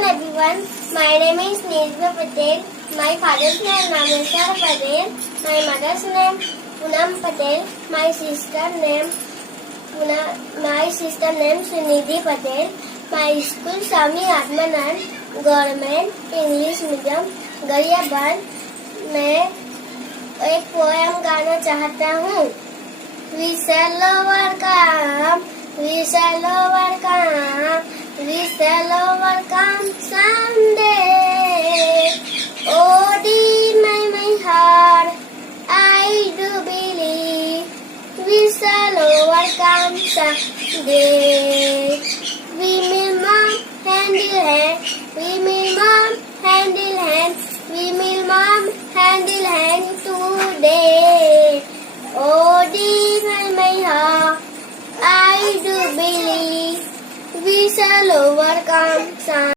everyone. My name is Nirva Patel. My father's name Nameshwar Patel. My mother's name Poonam Patel. My sister name Sunidhi Patel. My school Swami Atmanand Government English Medium Gariaband. मैं एक poem गाना चाहता हूँ. We shall overcome. We shall overcome. We shall overcome someday. Oh, deep in my heart, I do believe we shall overcome someday. We will mom hand in hand. We will mom hand in hand. We will mom hand in hand today. Oh, deep in my heart, I do believe we shall overcome some.